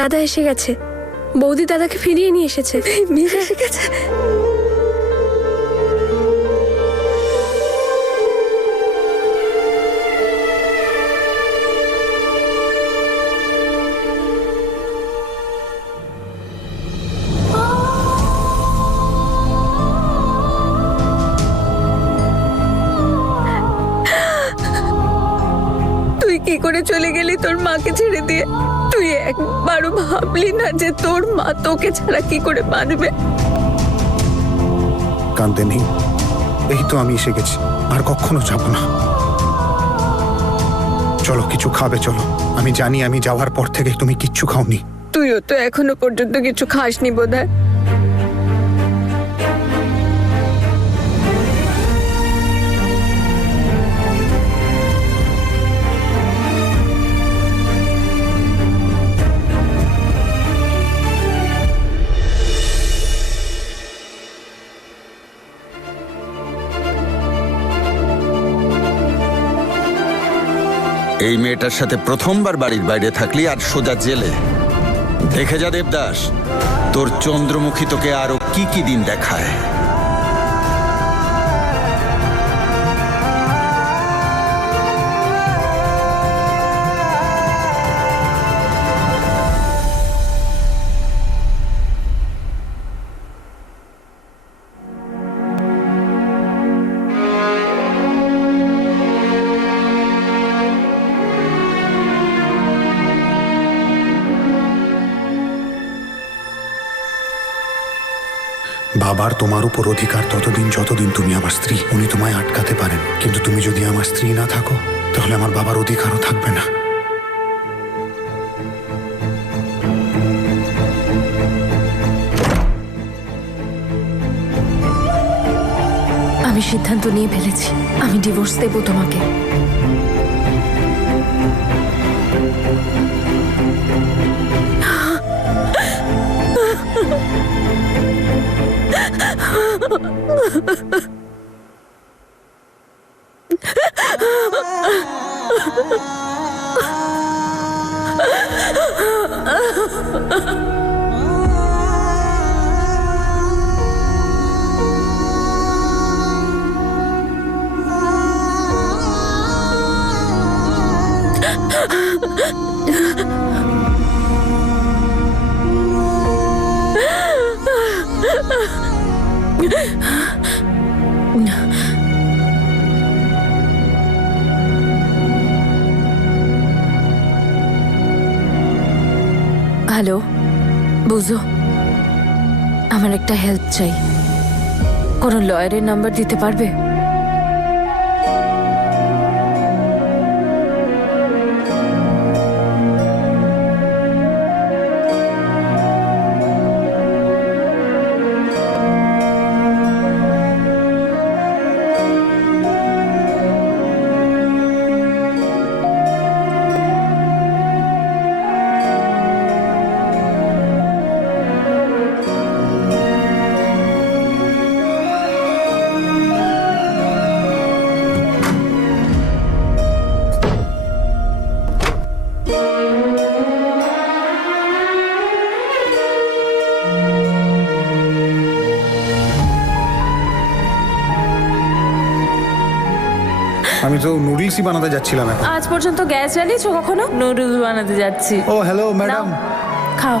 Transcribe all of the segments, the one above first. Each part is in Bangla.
দাদা এসে গেছে, বৌদি দাদাকে ফিরিয়ে নিয়ে এসেছে। মীরা এসে গেছে। তুই কি করে চলে গেলি তোর মাকে ছেড়ে দিয়ে? তুই একবারও ভাবলি না যে তোর মা তোকে ছাড়া কি করে বাঁচবে? কাঁদতে নেই, এই তো আমি এসে গেছি, আর কখনো যাবো না। চলো কিছু খাবে, চলো। আমি জানি আমি যাওয়ার পর থেকে তুমি কিচ্ছু খাওনি। তুইও তো এখনো পর্যন্ত কিছু খাসনি বোধহয়। এই মেয়েটার সাথে প্রথমবার বাড়ির বাইরে থাকলি আর সোজা জেলে। দেখে যা দেবদাস, তোর চন্দ্রমুখী তোকে আরো কি কি দিন দেখায়। বাবার তোমার উপর অধিকার ততদিন যতদিন তুমি আমার স্ত্রী। উনি তোমায় আটকাতে পারেন, কিন্তু তুমি যদি আমার স্ত্রী না থাকো তাহলে আমার বাবার অধিকারও থাকবে না। আমি সিদ্ধান্ত নিয়ে ফেলেছি, আমি ডিভোর্স দেব তোমাকে। হ্যালো, বুঝো, আমার একটা হেল্প চাই। কোনো লয়ারের নাম্বার দিতে পারবে? আমি তো নুডলসই বানাতে যাচ্ছিলাম এখন। আজ পর্যন্ত গ্যাস জ্বালিয়েছো কখনো? নুডলস বানাতে যাচ্ছি। ও হ্যালো ম্যাডাম। খাও।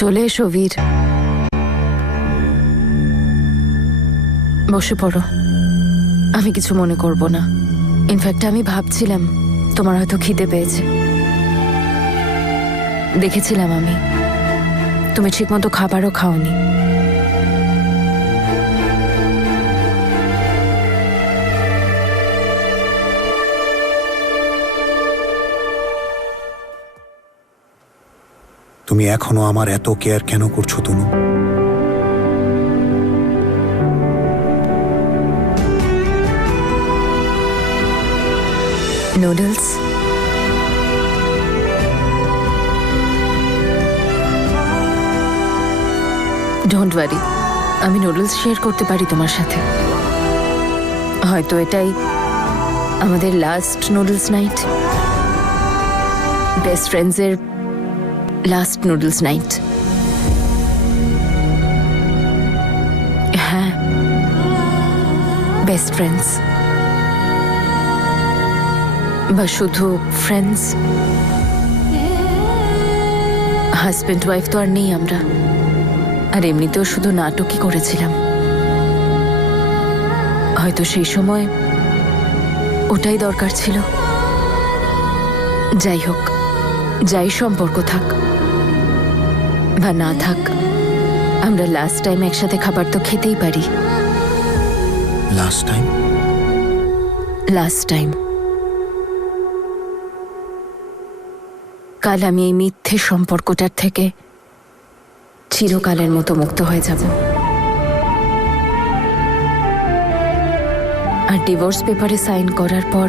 চলে এসো বীর, বসে পড়ো। আমি কিছু মনে করব না। ইনফ্যাক্ট আমি ভাবছিলাম তোমার হয়তো খিদে পেয়েছে। দেখেছিলাম আমি তুমি ঠিকমতো খাবারও খাওনি। তুমি এখনো আমার এত কেয়ার কেন করছো তনু? নুডলস। ডোন্ট ওয়ারি, আমি নুডলস শেয়ার করতে পারি তোমার সাথে। হয়তো এটাই আমাদের লাস্ট নুডলস নাইট, বেস্ট ফ্রেন্ডসের লাস্ট নুডলস নাইট। হ্যাঁ, বেস্ট ফ্রেন্ডস। বা শুধু ফ্রেন্ডস, হাজব্যান্ড ওয়াইফ তো আর নেই আমরা। আর এমনিতেও শুধু নাটকই করেছিলাম। হয়তো সেই সময় ওটাই দরকার ছিল। যাই হোক, যাই সম্পর্ক থাক বা না থাক, আমরা লাস্ট টাইম একসাথে খাবার তো খেতেই পারি। Last time? Last time. কাল আমি এই মিথ্যে সম্পর্কটার থেকে চিরকালের মতো মুক্ত হয়ে যাব। আর ডিভোর্স পেপারে সাইন করার পর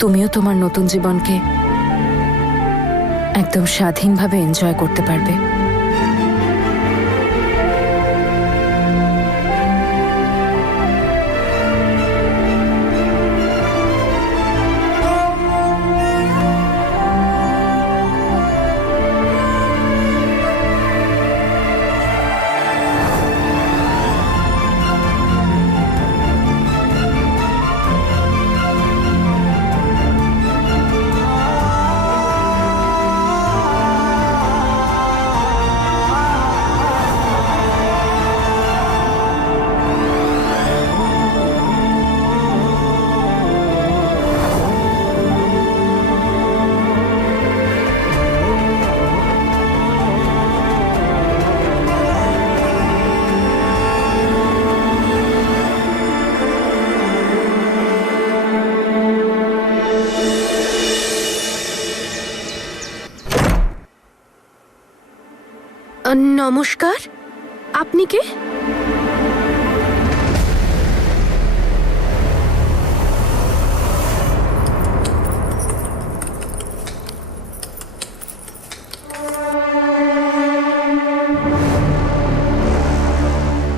তুমিও তোমার নতুন জীবনকে একদম স্বাধীনভাবে এনজয় করতে পারবে। নমস্কার, আপনি কে?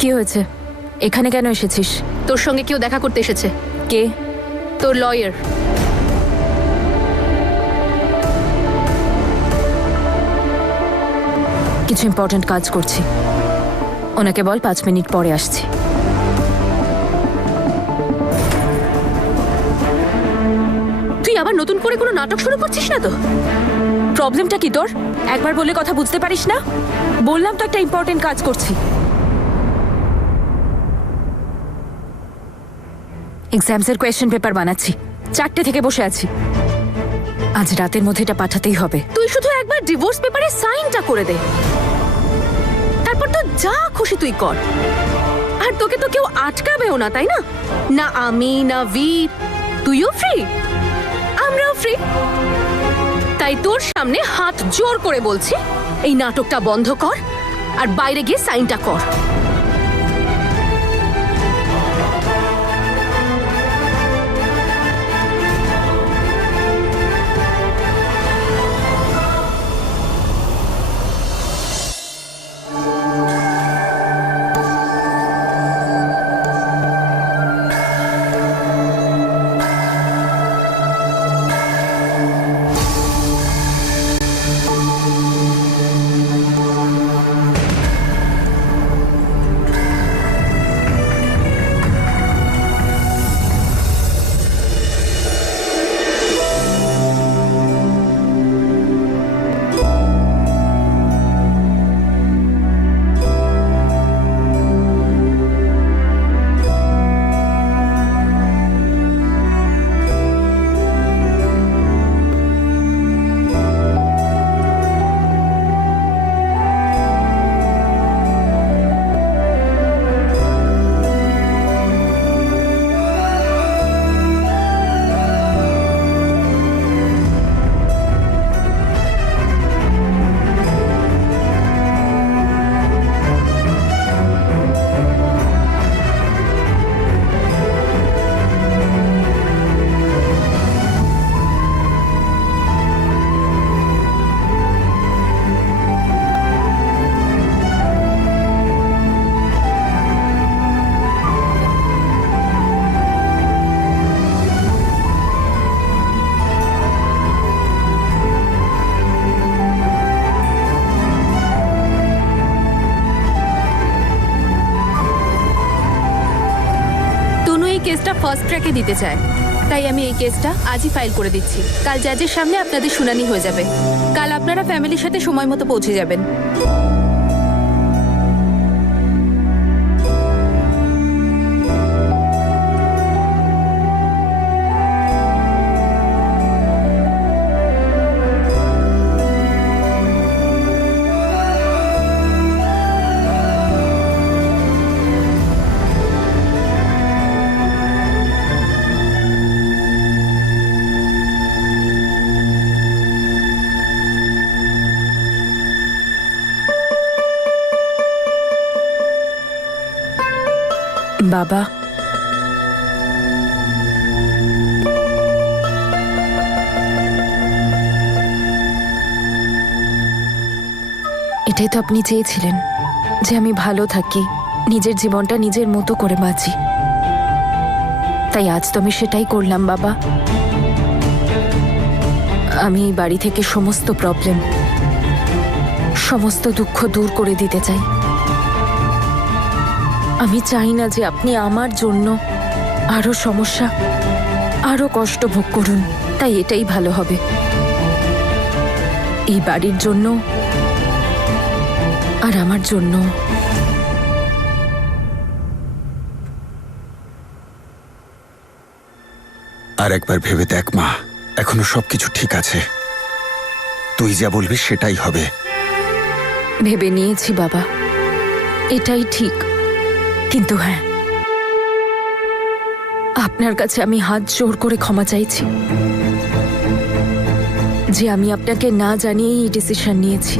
কি হয়েছে? এখানে কেন এসেছিস? তোর সঙ্গে কেউ দেখা করতে এসেছে। কে? তোর লয়ার। কিছু ইম্পর্ট্যান্ট কাজ করছি। ওনাকে বল 5 মিনিট পরে আসছি। তুই আবার নতুন করে কোনো নাটক শুরু করছিস না তো? প্রবলেমটা কি তোর? একবার বললে কথা বুঝতে পারিস না? বললাম তো একটা ইম্পর্ট্যান্ট কাজ করছি। এক্সামসের কোয়েশ্চেন পেপার বানাচ্ছি। 4টে থেকে বসে আছি। আজ রাতের মধ্যে এটা পাঠাতেই হবে। তুই শুধু একবার ডিভোর্স পেপারে সাইনটা করে দে, তারপর তো যা খুশি তুই কর। আর তোকে তো কেউ আটকাবেও না, তাই না? না আমি, না বীর। তুইও ফ্রি, আমরাও ফ্রি। তাই তোর সামনে হাত জোর করে বলছি, এই নাটকটা বন্ধ কর আর বাইরে গিয়ে সাইনটা কর। কেসটা ফার্স্ট ট্র্যাকে দিতে চায়, তাই আমি এই কেসটা আজই ফাইল করে দিচ্ছি। কাল জাজের সামনে আপনাদের শুনানি হয়ে যাবে। কাল আপনারা ফ্যামিলির সাথে সময় মতো পৌঁছে যাবেন। বাবা, এটাই তো আপনি চেয়েছিলেন, যে আমি ভালো থাকি, নিজের জীবনটা নিজের মতো করে বাঁচি। তাই আজ তো আমি সেটাই করলাম বাবা। আমি এই বাড়ি থেকে সমস্ত প্রবলেম, সমস্ত দুঃখ দূর করে দিতে চাই। আমি চাই না যে আপনি আমার জন্য আরো সমস্যা, আরো কষ্ট ভোগ করুন। তাই এটাই ভালো হবে এই বাড়ির জন্য আর আমার জন্য। আর একবার ভেবে দেখ মা, এখনো সবকিছু ঠিক আছে। তুই যা বলবি সেটাই হবে। ভেবে নিয়েছি বাবা, এটাই ঠিক। কিন্তু হ্যাঁ, আপনার কাছে আমি হাত জোর করে ক্ষমা চাইছি যে আমি আপনাকে না জানিয়েই এই ডিসিশন নিয়েছি।